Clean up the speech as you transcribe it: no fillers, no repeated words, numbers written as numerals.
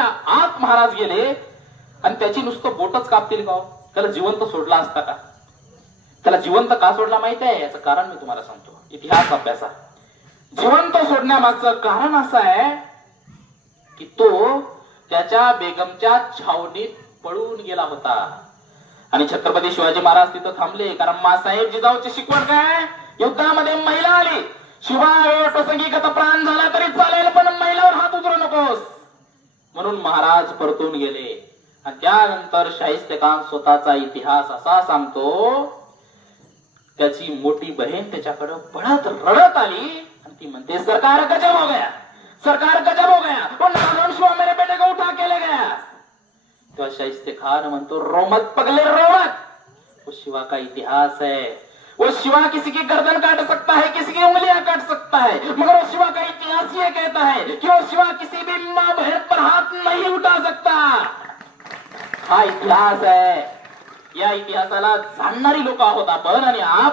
गुहेच्या आत महाराज गेले आणि त्याची नुसतं बोटच कापतील का? त्याला जिवंत सोडला असता का? त्याला जिवंत का सोडला माहिती आहे? याचं कारण मी तुम्हाला सांगतो. इतिहास अभ्यासा. जिवंत सोडण्यामागचं कारण असं आहे की तो त्याच्या बेगमच्या छावणीत पळून गेला होता आणि छत्रपती शिवाजी महाराज तिथं थांबले. कारण मासाहेब जिजाऊची शिकवण काय? युद्धामध्ये महिला आली, शिवाय प्रसंगी प्राण झाला तरी चालेल, पण महिलावर हात उचलू नकोस म्हणून महाराज परतून गेले. आणि त्यानंतर शाहिस्तेखान स्वतःचा इतिहास असा सांगतो, त्याची मोठी बहीण त्याच्याकडे पळत रडत आली आणि ती म्हणते, सरकार गजब हो गया, सरकार गजब हो गया, वो नारायण शिवा मेरे बेटे को उठा के ले गया. तेव्हा शाहिस्तेखान म्हणतो, रो मत पगले रो मत, वो शिवा का इतिहास है. वो शिवा किसी की गर्दन काट सकता है, किसी की उंगलियां काट सकता है, मगर वो शिवा का इतिहास ये कहता है कि वो शिवा किसी भी मां बहन पर हाथ नहीं उठा सकता. हा इतिहास आहे. या इतिहासाला जाणणारी लोक आहोत आपण आणि